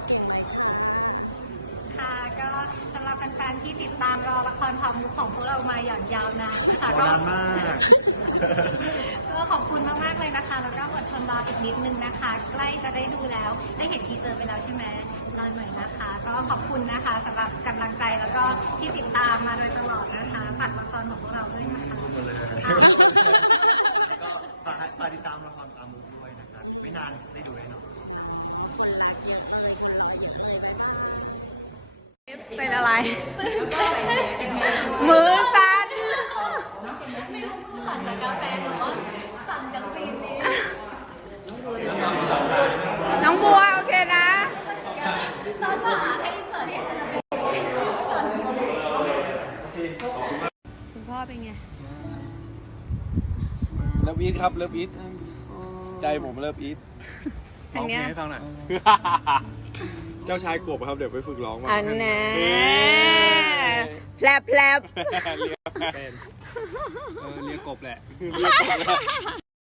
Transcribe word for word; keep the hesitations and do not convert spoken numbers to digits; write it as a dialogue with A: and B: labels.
A: ค่ะก็สำหรับแฟนๆที่ติดตามรอละครพามุขของพวกเรามาอย่างยาวนานนะคะก็
B: นานมาก
A: ก็ขอบคุณมากๆเลยนะคะแล้วก็อดทนรออีกนิดนึงนะคะ ใกล้จะได้ดูแล้วได้เห็นทีเซอร์ไปแล้วใช่ไหมรอหน่อยนะคะ ก็ขอบคุณนะคะสำหรับกำลังใจแล้วก็ที่ติดตามมาโดยตลอดนะคะฝากละครของพวกเราด้วยนะคะ
B: ก็ฝากฝากติดตามละครตามมุกด้วยนะครับไม่นานได้ดูแน่นอน
C: เป็นอะไร มือสั่น
A: ไม่รู้มือสั่นจากกาแฟหรือว่าสั่นจากซีนนี้
C: น้องบัวโอเคนะ
A: ตอนมาให้อินเสิร์ตเนี่ยมันจะเป็นสั่น
C: คุณพ่อเป็นไง
D: เลิฟอีทครับเลิฟอีทใจผมเลิฟอีท
C: อันเนี้ย
D: ให้ฟังหน่อย เจ้าชายกบครับเดี๋ยวไปฝึกร้องมา
C: อันแน่แผลบแผลบ
D: เรียกเป็นเออเรียกกบแหละเรียกกบแหละ